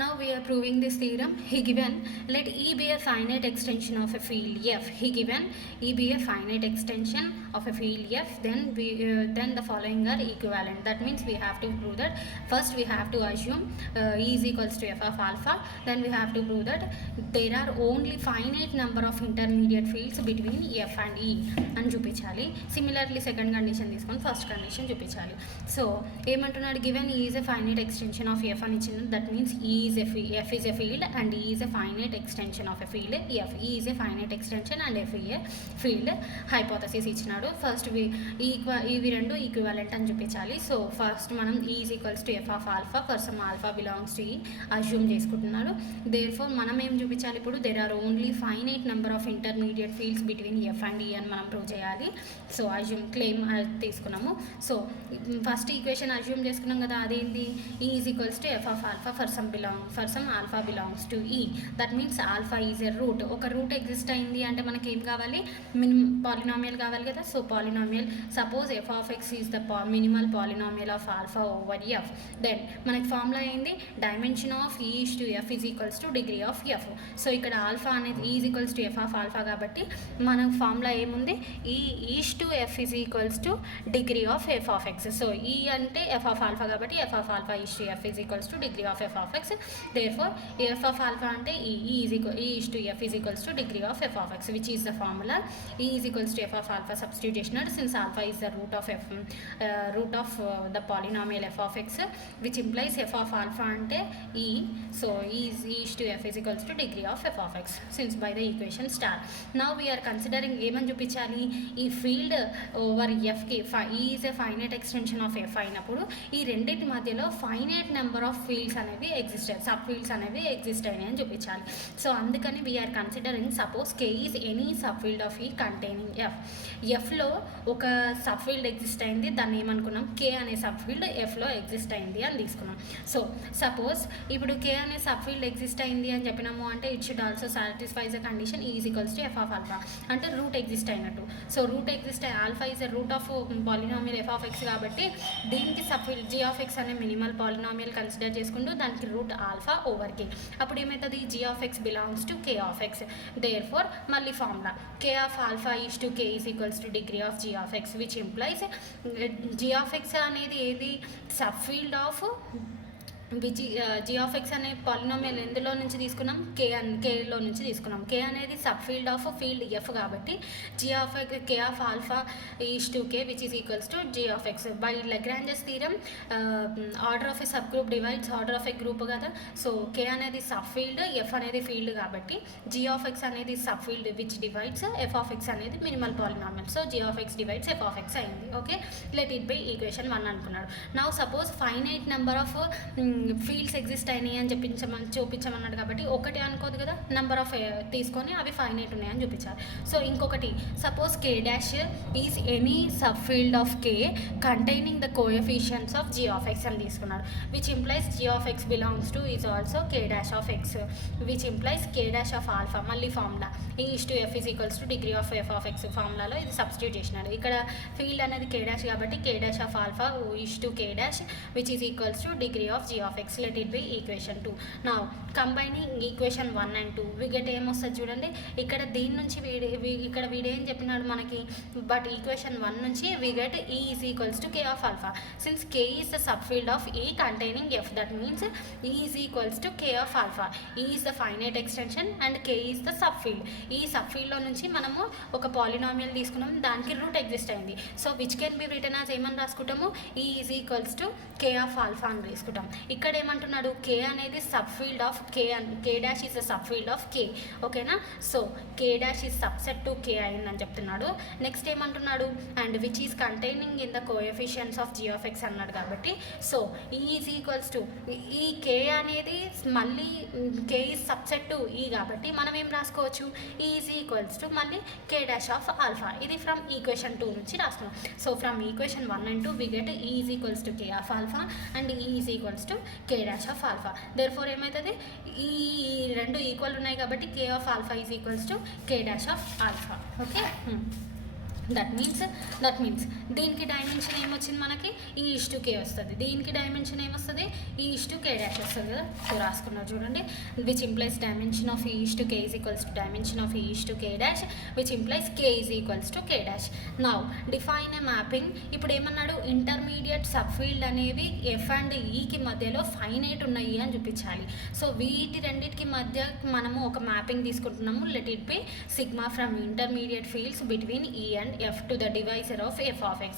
Now we are proving this theorem. He given let E be a finite extension of a field F. He given E be a finite extension of a field F. Then the following are equivalent. That means we have to prove that first we have to assume E is equals to F of alpha. Then we have to prove that there are only finite number of intermediate fields between F and E అని చూపించాలి. Similarly second condition తీసుకొని first condition చూపించాలి. So ఏమంటున్నాడు, given E is a finite extension of F అని ఇచ్చింది. That means F is a field and E is a finite extension of a field F. E is a finite extension and F is a field. Hypothesis ఇచ్చినాడు. First ఇవి రెండు equivalent అని చూపించాలి. So first మనం E is equals to F of alpha for some alpha belongs to E assume చేసుకుంటున్నాడు. Therefore మనం ఏం చూపించాలి, ఇప్పుడు there are only finite number of intermediate fields between F and E అని మనం ప్రూవ్ చేయాలి. సో అజ్యూమ్ క్లెయిమ్ తీసుకున్నాము. So first equation assume చేసుకున్నాం కదా, అదేంటి E is equals to F of alpha for some alpha belongs to E. That means alpha is a root. ఒక root exist అయింది అంటే మనకి ఏం కావాలి, పాలినామియల్ కావాలి కదా. So polynomial suppose F of x is the minimal polynomial of alpha over F. Then మనకి formula ఏంది, dimension of E is to F is equals to degree of F. So ఇక్కడ ఆల్ఫా అనేది E is equals to F of alpha కాబట్టి మన formula ఏముంది, E is to F is equals to degree of F of x. So E అంటే F of alpha కాబట్టి F of alpha is to F is equals to degree of F of x. Therefore F of alpha అంటే E is to F is equals to degree of F of x, which is the formula. E is equals to F of alpha substitution, since alpha is the root of the polynomial F of x, which implies F of alpha ante E. So E is to F is equals to degree of F of x, since by the equation star. Now we are considering ఏమని చూపించాలి, ఈ field over Fకి E is a finite extension of F అయినప్పుడు ఈ రెండింటి మధ్యలో finite number of fields అనేవి sub fields అనేవి ఎగ్జిస్ట్ అయినాయి అని చూపించాలి. సో అందుకని we are considering suppose K is any sub field of E containing F. Fలో ఒక సబ్ ఫీల్డ్ ఎగ్జిస్ట్ అయింది, దాన్ని ఏమనుకున్నాం, K అనే సబ్ ఫీల్డ్ Fలో ఎగ్జిస్ట్ అయింది అని తీసుకున్నాం. సో సపోజ్ ఇప్పుడు K అనే సబ్ ఫీల్డ్ ఎగ్జిస్ట్ అయింది అని చెప్పినాము అంటే it should also satisfies the condition E is equals to F of alpha, అంటే రూట్ ఎగ్జిస్ట్ అయినట్టు. So root exist alpha is a root of polynomial F of x కాబట్టి దీనికి sub field G of x అనే minimal polynomial consider చేసుకుంటూ దానికి route alpha over K. అప్పుడు ఏమవుతుంది, G of x belongs to K of x. Therefore మళ్ళీ formula K of alpha is to K is equals to degree of G of x, which implies G of x అనేది ఏది, sub field of G of x అనే polynomial ఎందులో నుంచి తీసుకున్నాం, Kలో నుంచి తీసుకున్నాం. K అనేది sub field of field F కాబట్టి K of alpha is to K which is equals to G of x. By Lagrange's theorem order of a subgroup divides order of A group కదా. So K అనేది sub field, F అనేది field కాబట్టి G of x అనేది sub field which divides F of x అనేది minimal polynomial. So G of x divides F of x అయింది. Okay, let it by equation 1 అనుకున్నాడు. Now suppose finite number of fields exist అయినాయి అని చూపించమన్నాడు కాబట్టి ఒకటి అనుకోదు కదా, number of తీసుకొని అవి ఫైనైట్ ఉన్నాయని చూపించాలి. సో ఇంకొకటి suppose K dash is any sub field of K containing the coefficients of G of x అని తీసుకున్నాడు, which implies G of x belongs to is also K dash of x, which implies K dash of alpha. మళ్ళీ formula E is to F is equals to degree of F of x. ఫార్ములాలో ఇది substitute చేసినాడు. ఇక్కడ field అనేది K dash కాబట్టి K dash of alpha is to K dash which is equals to degree of G of x. Let it be equation 2. Now combining equation 1 and 2 we get ఏమొస్తుంది చూడండి, ఇక్కడ దీని నుంచి ఇక్కడ వీడేం చెప్పినాడు మనకి, బట్ ఈక్వేషన్ 1 నుంచి we get E is equals to K of alpha. Since K is the subfield of E containing F, that means E is equals to K of alpha. E is the finite extension and K is the subfield. ఈ సబ్ఫీల్డ్లో నుంచి మనము ఒక polynomial తీసుకున్నాం, దానికి route exist అయింది. So which can be return as ఏమని రాసుకుంటాము, E is equals to K of alpha అని తీసుకుంటాం. ఇక్కడ ఏమంటున్నాడు, K అనేది sub field of K dash is the sub field of K. ఓకేనా, so K dash is subset to K అయిందని చెప్తున్నాడు. Next ఏమంటున్నాడు, and which is containing in the coefficients of G of x అన్నాడు కాబట్టి so E is equals to ఈ K అనేది మళ్ళీ K is subset to E కాబట్టి మనం ఏం రాసుకోవచ్చు, E ఈజ్ ఈక్వల్స్ టు మళ్ళీ K డాష్ ఆఫ్ ఆల్ఫా. ఇది ఫ్రమ్ ఈక్వేషన్ 2 నుంచి రాసుకున్నాం. So from equation 1 and 2 we get E is equals to K of alpha and E is equals to K dash of alpha. Therefore ఏమవుతుంది, ఈ రెండు equal ఉన్నాయి కాబట్టి K of alpha is equals to K dash of alpha. Okay, that means దీనికి dimension ఏమొచ్చింది మనకి E:K వస్తుంది, దీనికి డైమెన్షన్ ఏమొస్తుంది E:K డాష్ వస్తుంది కదా. సో రాసుకున్నారు చూడండి, which implies dimension of E:K is equals to dimension of E:K dash which implies K is equals to K dash. Now define a mapping. ఇప్పుడు ఏమన్నాడు, ఇంటర్మీడియట్ సబ్ ఫీల్డ్ అనేవి F and Eకి మధ్యలో finite ఉన్నాయి అని చూపించాలి. So వీటి రెండింటికి మధ్య మనము ఒక మ్యాపింగ్ తీసుకుంటున్నాము. Let it be sigma from intermediate fields between E and F to the divisor of f of x.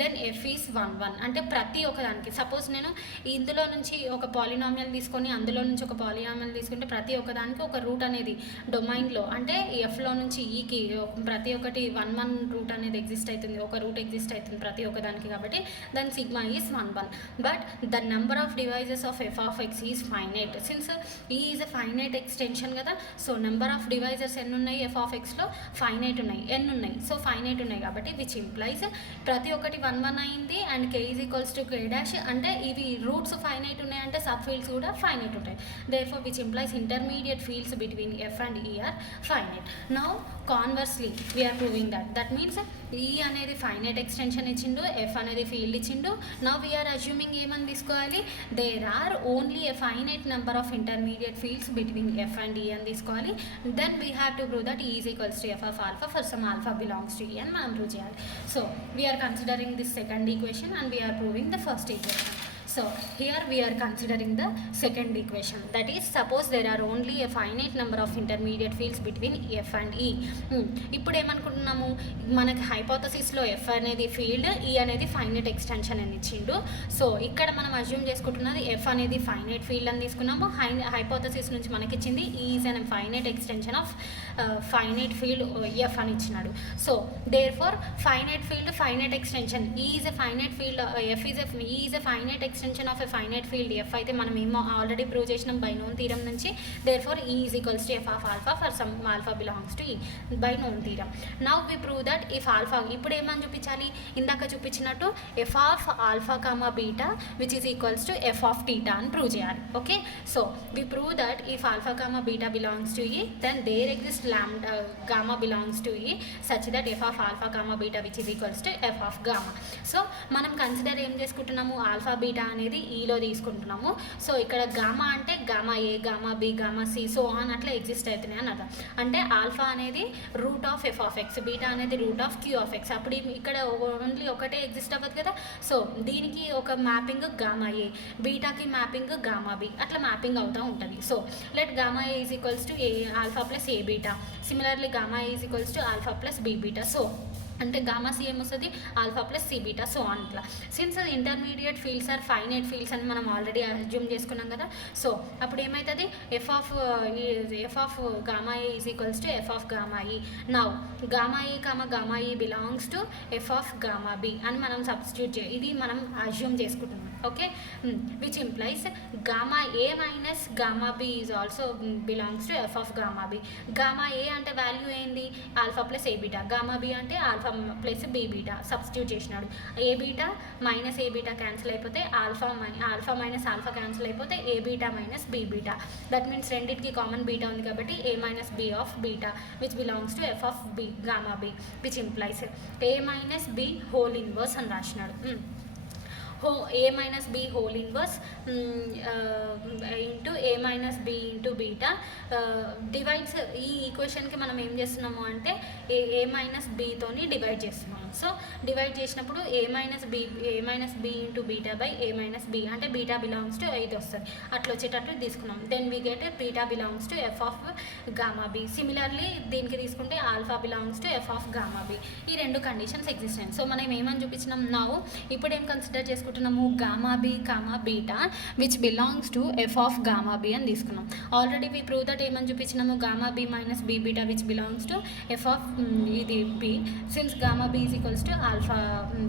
Then F is 1 1. అంటే ప్రతి ఒక్కదానికి సపోజ్ నేను ఇందులో నుంచి ఒక పాలినామియల్ తీసుకొని అందులో నుంచి ఒక పాలినామియల్ తీసుకుంటే ప్రతి ఒక్కదానికి ఒక రూట్ అనేది డొమైన్లో అంటే Fలో నుంచి Eకి ప్రతి ఒక్కటి 1 1 రూట్ అనేది ఎగ్జిస్ట్ అవుతుంది, ఒక రూట్ ఎగ్జిస్ట్ అవుతుంది ప్రతి ఒక్కదానికి. కాబట్టి దాని sigma is 1 1. But the number of devices of f of x is finite. Since E is a finite extension కదా. సో నెంబర్ ఆఫ్ డివైజర్స్ ఎన్ని ఉన్నాయి f of xలో, ఫైనైట్ ఉన్నాయి, n ఉన్నాయి. సో ఫైనైట్ ఉన్నాయి కాబట్టి విచ్ ఇంప్లైస్ ప్రతి ఒక్కటి 1 1 అయింది and K is equals to K dash. అంటే ఇవి రూట్స్ ఫైనైట్ ఉన్నాయి అంటే సబ్ ఫీల్డ్స్ కూడా ఫైనైట్ ఉంటాయి. Therefore which implies intermediate fields between F and E are finite. Now conversely we're proving that means E అనేది ఫైనైట్ ఎక్స్టెన్షన్ ఇచ్చిండు, F అనేది field ఇచ్చిండు. నౌ వీఆర్ అజ్యూమింగ్ ఏమని తీసుకోవాలి, there are only a finite number of intermediate fields between F and E అని తీసుకోవాలి. Then we have to prove that E is equals to F of alpha for some alpha belongs to E అని మనం prove చేయాలి. So we're considering this second equation and we are proving the first equation. So here we are considering the second equation, that is suppose there are only a finite number of intermediate fields between F and E. ఇప్పుడు ఏమనుకుంటున్నాము, మనకి హైపోథసిస్లో F అనేది field, E అనేది finite extension అని ఇచ్చిండు. So ఇక్కడ మనం అజ్యూమ్ చేసుకుంటున్నది F అనేది ఫైనైట్ ఫీల్డ్ అని తీసుకున్నాము. హైపోథసిస్ నుంచి మనకి ఇచ్చింది E is an finite extension of finite field F అని ఇచ్చినాడు. So therefore finite field finite extension, E is a finite field, E is a finite extension of a finite field F అయితే మనం ఏమో already prove చేసినాం by known theorem నుంచి. Therefore E is equals to F of alpha for some alpha belongs to E by known theorem. Now we prove that if alpha, ఇప్పుడు ఏమని చూపించాలి, ఇందాక చూపించినట్టు F of alpha comma beta which is equals to F of theta అని prove చేయాలి. Okay, so we prove that if alpha comma beta belongs to E then there exists lambda gamma belongs to E such that F of alpha gamma beta which is equals to F of gamma. So మనం consider ఏం చేసుకుంటున్నాము, alpha beta అనేది ఈలో తీసుకుంటున్నాము. So ఇక్కడ gamma అంటే gamma a, gamma b, gamma c, so on అట్లా exist అవుతున్నాయి అని అర్థం. అంటే ఆల్ఫా అనేది root of F of x, beta అనేది root of Q of x. అప్పుడు ఇక్కడ ఓన్లీ ఒకటే ఎగ్జిస్ట్ అవ్వదు కదా. సో దీనికి ఒక మ్యాపింగ్ గామా ఏ, బీటాకి మ్యాపింగ్ గామా బి, అట్లా మ్యాపింగ్ అవుతూ ఉంటుంది. So let gamma a is equals to a alpha plus a beta, similarly gamma a is equals to alpha plus b beta. So అంటే gamma c ఏమొస్తుంది, alpha plus c beta, so అట్లా. Since intermediate fields are finite fields అని మనం already assume చేసుకున్నాం కదా. So అప్పుడు ఏమవుతుంది, F of gamma a is equals to F of gamma E. Now gamma a comma gamma E belongs to F of gamma b అని మనం substitute ఇది మనం అజ్యూమ్ చేసుకుంటున్నాం. Okay, which implies gamma a minus gamma b is also belongs to F of gamma b. Gamma a అంటే value ఏంది, alpha plus a beta, gamma b అంటే alpha plus b beta substitute చేసినాడు. A beta minus a beta cancel అయిపోతే alpha minus alpha cancel అయిపోతే ఏ beta minus b beta. That means రెండింటికి common beta ఉంది కాబట్టి a minus b of beta which belongs to F of b gamma b which implies a minus b whole inverse అని రాసినాడు. A minus b whole inverse into a minus b into beta divides. ఈ ఈక్వేషన్కి మనం ఏం చేస్తున్నాము అంటే a minus బితోని divide చేస్తున్నాము. సో డివైడ్ చేసినప్పుడు a minus b into beta by a minus b అంటే బీటా బిలాంగ్స్ టు 5 వస్తుంది, అట్లా వచ్చేటట్లు తీసుకున్నాం. Then we get beta belongs to F of gamma b. Similarly దీనికి తీసుకుంటే alpha belongs to F of gamma b. ఈ రెండు కండిషన్స్ ఎగ్జిస్టెన్స్. సో మనం ఏమని చూపించినాం, నా ఇప్పుడు ఏం కన్సిడర్ చేసుకుంటున్నాము, gamma b comma beta which belongs to F of gamma b అని తీసుకున్నాం. ఆల్రెడీ వీ ప్రూవ్ దట్ ఏమని చూపించినాము, gamma b minus b beta which belongs to F of ఇది b. Since gamma b is equals to alpha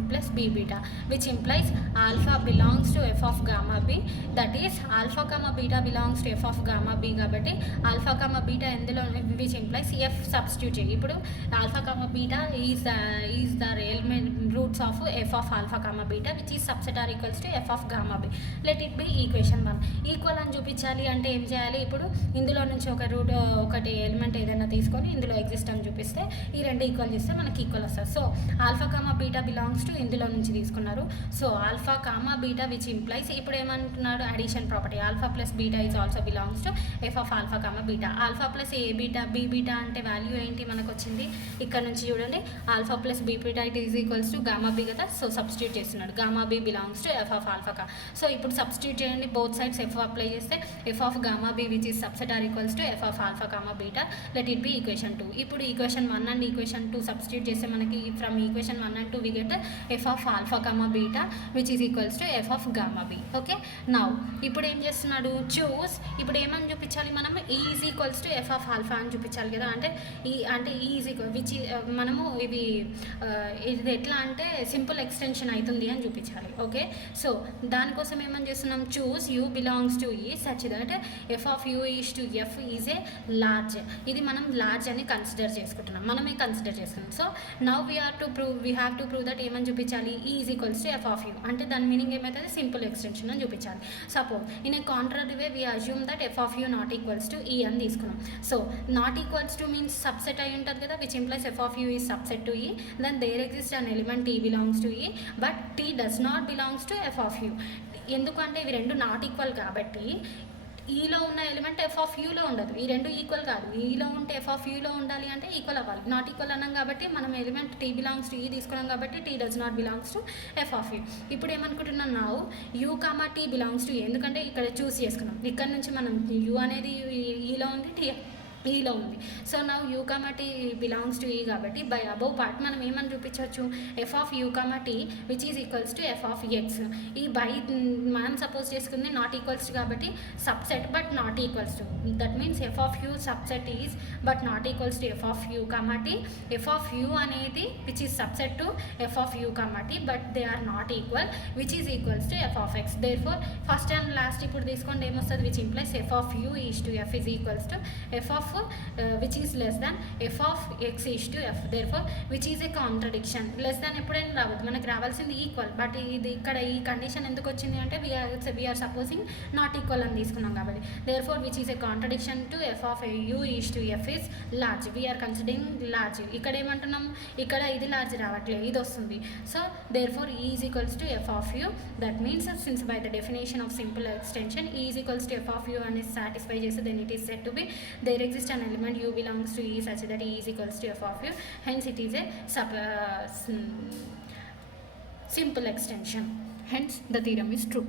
plus b beta which implies alpha belongs to F of gamma b. That is alpha comma beta belongs to F of gamma b కాబట్టి alpha comma beta ఎందులో which implies F substitute చేయి. ఇప్పుడు alpha comma beta is the element roots of F of alpha comma beta which is subset or equals to F of gamma b. Let it be equation 1 equal అని చూపించాలి అంటే ఏం చేయాలి, ఇప్పుడు ఇందులో నుంచి ఒకటి ఎలిమెంట్ ఏదైనా తీసుకొని ఇందులో ఎగ్జిస్ట్ అని చూపిస్తే ఈ రెండు ఈక్వల్ చేస్తే మనకి ఈక్వల్ వస్తుంది. So alpha comma beta belongs to ఇందులో నుంచి తీసుకున్నారు. So alpha comma beta which implies, ఇప్పుడు ఏమంటున్నాడు, addition property alpha plus beta is also belongs to F of alpha comma beta. Alpha plus a beta b beta అంటే value ఏంటి మనకు వచ్చింది, ఇక్కడ నుంచి చూడండి alpha plus b beta it is equals to gamma b కదా. So substitute చేస్తున్నాడు, gamma b belongs to F of alpha కా. సో ఇప్పుడు సబ్స్టిట్యూట్ చేయండి, బోత్ సైడ్స్ ఎఫ్ అప్లై చేస్తే F of gamma b which is subset or equals to F of alpha comma beta, let it be equation 2. ఇప్పుడు equation 1 and equation 2 substitute చేస్తే మనకి from equation 1 and 2 we get F of alpha comma beta which is equals to F of gamma b. Okay, now ఇప్పుడు ఏం చేస్తున్నాడు, చూస్, ఇప్పుడు ఏమని చూపించాలి మనం, E is equals to F of alpha అని చూపించాలి కదా. అంటే ఈ ఈజ్ ఈక్వల్ విచ్ మనము ఇది ఎట్లా అంటే సింపుల్ ఎక్స్టెన్షన్ అవుతుంది అని చూపించాలి. ఓకే, సో దానికోసం ఏమని చేస్తున్నాం, చూస్ యూ బిలాంగ్స్ టు ఈ such that F of u is to F is a large. ఇది మనం లార్జ్ అని కన్సిడర్ చేసుకుంటున్నాం, మనమే కన్సిడర్ చేసుకున్నాం. So now we have to prove that ఏమని చూపించాలి, ఈ is equals to F of you, అంటే దాని మీనింగ్ ఏమవుతుంది, సింపుల్ ఎక్స్టెన్షన్ అని చూపించాలి. Suppose in a contrary way we assume that F of you not equals to ఈ అని తీసుకున్నాం. So not equals to means subset అయి ఉంటుంది కదా, which implies F of u is subset to E, then there exist an element t belongs to E but t does not belongs to F of u. ఎందుకంటే ఇవి రెండు not equal కాబట్టి ఈలో ఉన్న element F of యూలో ఉండదు, ఈ రెండు equal కాదు. ఈలో ఉంటే ఎఫ్ ఆఫ్ యూలో ఉండాలి అంటే ఈక్వల్ అవ్వాలి. నాట్ ఈక్వల్ అన్నాం కాబట్టి మనం element t belongs to E తీసుకున్నాం కాబట్టి t does not belongs to F of u. ఇప్పుడు ఏమనుకుంటున్నాం, నా u comma t belongs to, ఎందుకంటే ఇక్కడ చూస్ చేసుకున్నాం, ఇక్కడ నుంచి మనం యూ అనేది ఈలో ఉంది, టీ ఈలో ఉంది. సో నా u comma t belongs to E కాబట్టి బై అబౌవ్ పార్ట్ మనం ఏమని చూపించవచ్చు, F of u comma t which is equals to F of x. ఈ బై మనం సపోజ్ చేసుకుంది నాట్ ఈక్వల్స్ టు కాబట్టి subset but not equals to, that means F of u subset is but not equals to F of u comma t. F of u అనేది which is subset to F of u comma t but they are not equal which is equals to F of x. Therefore first and last ఇప్పుడు తీసుకోండి ఏమొస్తుంది, which implies F of u is to F is equals to F of which is less than f of x is to f. therefore which is a contradiction. less than ఎప్పుడైనా రావద్దు, మనకు రావాల్సింది equal. But ఇది ఇక్కడ ఈ condition ఎందుకు వచ్చింది అంటే వీఆర్ సపోజింగ్ నాట్ ఈక్వల్ అని తీసుకున్నాం కాబట్టి. therefore which is a contradiction to f of u is to f is large. We are considering large. ఇక్కడ ఏమంటున్నాం, ఇక్కడ ఇది లార్జ్ రావట్లేదు, ఇది వస్తుంది. So therefore e is equals to f of u. that means since by the definition of simple extension e is equals to f of u and is satisfy చేస్తే then it is said to be there exists an element u belongs to e such that e is equals to f of u, hence it is a simple extension, hence the theorem is true.